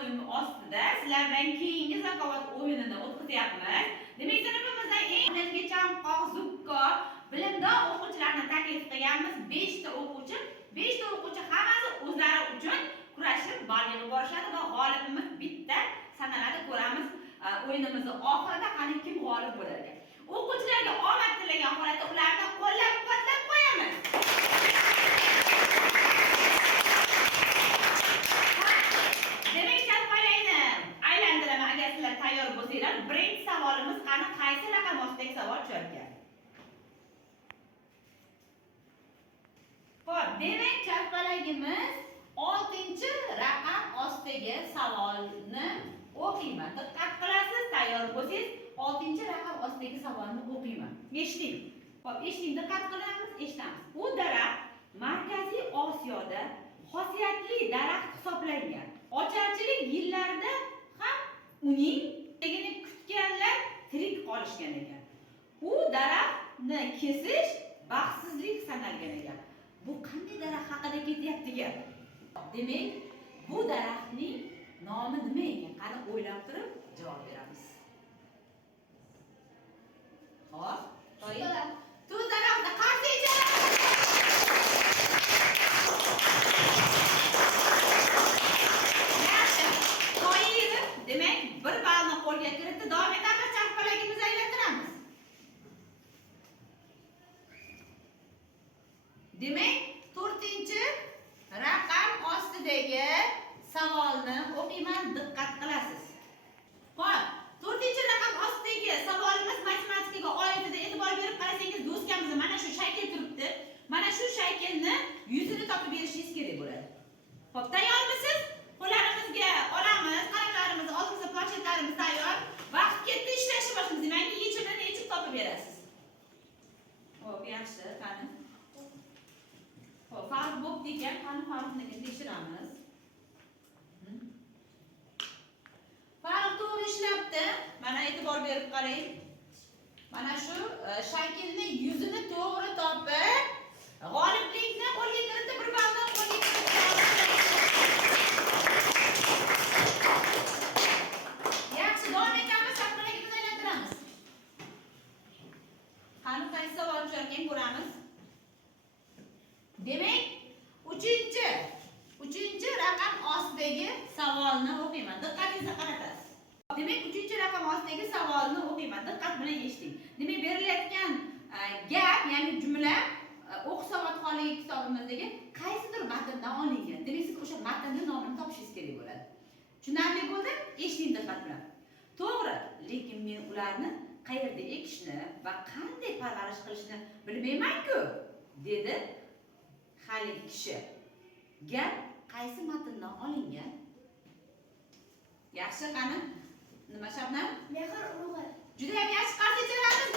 mavzumi ostida sizlardan keyingi zakovat o'yinini o'tkazyapmiz. Demak, sinfimizda eng o'rganishga chanqoq, zukko, bilimdon o'quvchilarni taklif qilganmiz. 5 ta o'quvchi, 5 ta o'quvchi hammasi o'zlari uchun kurashib ball yig'ib borishadi va g'olibimiz bitta sanaladi. Ko'ramiz o'yinimizni oxirida qani kim g'olib bo'lar ekan. O'quvchilarga omad tilagan holatda ularni qo'llab-quvvatlab qo'yamiz. Demak, charpalayni aylantiraman agar sizlar tayyor bo'lsanglar. Birinchi savolimiz qani qaysi raqam ostidagi savol tushar ekan? Xo'p, demak, charpalagimiz 6-raqam ostidagi savolni o'qiyman. Diqqat qilasiz, tayyor bo'lsangiz 6-raqam ostidagi savolni o'qiyman. Eshiting. Xo'p, eshiting, diqqat qilamiz, eshitamiz. U daraxt Markaziy Osiyoda xosiyatli daraxt hisoblangan. Ocharchilik yillarida ham uning tegini kutganlar tirik qolishgan ekan. U daraxtni kesish baxtsizlik sanalgan ekan. Bu qanday daraxt haqida ketyapti gap? Demak, bu daraxtning nomi nima ekan? Qani o'ylab turib javob beramiz. Xo'p, tuz daraxti qarshi demak, bir ballni qo'lga kiritdi. Davom etamiz, charpalagimizni aylantiramiz. Demak, 4-raqam ostidagi savolni o'qiyman, diqqat qilasiz. Xo'p, 4-raqam ostidagi savolimiz matematikaga oidida e'tibor berib qarasangiz, do'skamizda mana shu shaklda turibdi. Mana shu shaklni yuzini topib berishingiz kerak bo'ladi. Xo'p, tayyormisiz? Qo'llarimizga olamiz, qalamlarimiz, oldimizda planshetlarimiz tayyor. Vaqt ketdi, ishlashni boshlaymiz. Demak, yechimini yechib topib berasiz. Xo'p, yaxshi, qani. Xo'p, farq bo'pti ekan, qani farqni tekshiramiz. Farq to'g'ri ishlabdi. Mana e'tibor berib qarang. Mana shu shaklni yuzini to'g'ri topib, g'oliblikni qo'lga kiritib, bir ballni qo'lga kiritib. Yaxshi, davom etamiz, charpalagimizni aylantiramiz. Qani qaysi savol tushar ekan ko'ramiz. Demak, 3-raqam ostidagi savolni o'qiyman. Diqqatingizni qaratasiz. Demak, 3-raqam ostidagi savolni o'qiyman. Diqqat bilan eshiting. Demak, berilayotgan gap, ya'ni jumla o'qish savodxonligi kitobimizdagi qaysidir matndan olingan. Demak, siz o'sha matnning nomini topishingiz kerak bo'ladi. Tushunarli bo'ldi? Eshiting diqqat bilan. To'g'ri, lekin men ularni qayerda ekishni va qanday parvarish qilishni bilmayman-ku, dedi hali kishi. Gap qaysi matndan olingan? Yaxshi, qani? Nima Shabnam? Mehr urug'i. Juda ham yaxshi qarshi chalamiz.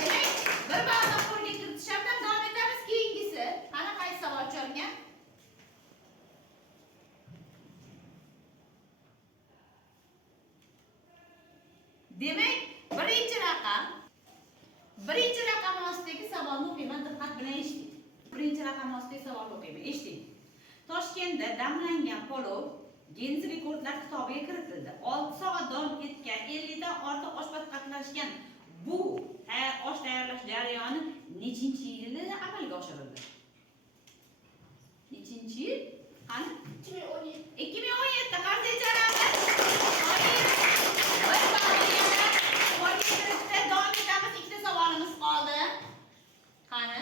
Demak, bir ballni qo'lga kiritish Shabnam. Davom etamiz. Keyingisi, qani qaysi savol tushar ekan? Demak, 1-raqam ostidagi savolni o'qiyman, diqqat bilan eshiting. 1-raqam ostidagi savolni o'qiyman, eshiting. Toshkentda damlangan palov Ginnes rekordlar kitobiga kiritildi. 6 soat davom etgan 50 dan ortiq oshpaz qatnashgan bu osh tayyorlash jarayoni nechinchi yilda amalga oshirildi? Nechinchi yil? Qani? 2017. 2017 qarshi chalamiz. Davom etamiz. 2 ta savolimiz qoldi. Qani?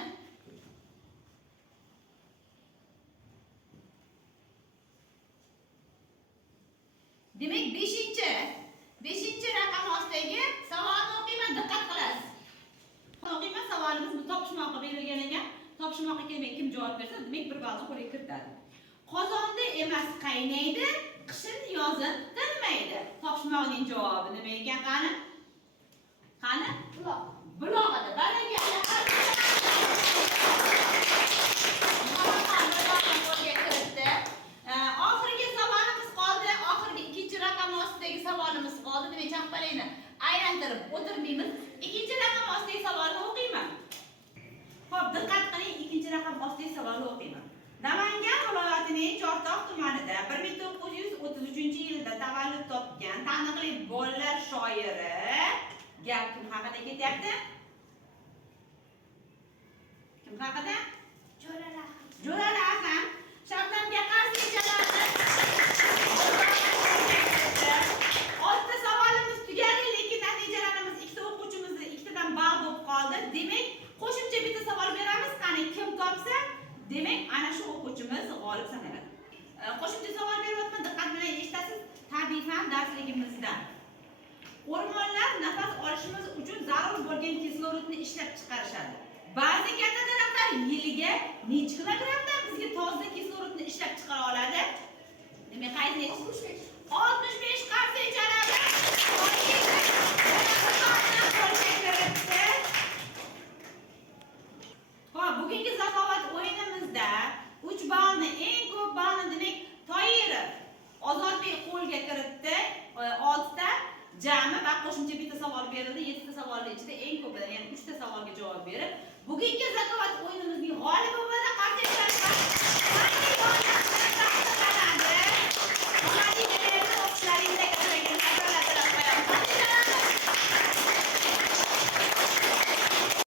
Demak, 5-raqam ostidagi savolni o'qiyman, diqqat qilasiz. O'qiyman, savolimiz bu topishmoqqa berilgan ekan. Topishmoqqa kelmay kim javob bersa, demak, bir ballni qo'lga kiritadi. Qozonda emas qaynaydi, qishin yozin tinmaydi. Topishmoqning javobi nima ekan, qani? Qani? Buloq. Buloqda balaga oxirgi savolimiz qoldi. Oxirgi 2-raqam ostidagi savolimiz qoldi. Demak, charpalayni aylantirib o'tirmaymiz. 2-raqam ostidagi savolni o'qiyman. Xo'p, diqqat qiling, 2-raqam ostidagi savolni o'qiyman. Namangan viloyatining Chortoq tumanida 1933-yilda tavallud topgan taniqli bolalar shoiri gap kim haqida ketyapti? Kim haqida? Jo'ra Rahim. Jo'ra Rahim Shabnamga qarshi chalardi. 6 savolimiz tugadi, lekin natijalarimiz ikkita o'quvchimizni ikkitadan bag' bo'lib qoldi. Demak, qo'shimcha bitta savol beramiz. Qani kim topsa, demak, ana shu o'quvchimiz g'olib sanaladi. Qo'shimcha savol beryapman, diqqat bilan eshitasiz. Tabiiy fan darsligimizda o'rmonlar nafas olishimiz uchun zarur bo'lgan kislorodni ishlab chiqarishadi. Ba'zi katta daraxtlar yiliga necha kilogrammdan bizga toza kislorodni ishlab chiqara oladi? Demak, qaysi 65 qarsa icharadi. Xo'p, bugungi zakovat o'yinimizda 3 ballni, eng ko'p ballni demak Toyirov Ozodbek qo'lga kiritdi. 6 ta jami va qo'shimcha bitta savol berildi. 7 ta savolning ichida eng ko'pidan, ya'ni 3 ta savolga javob berib, bugungi zakovat o'yinimizning g'olibi bo'ldi. Qarshi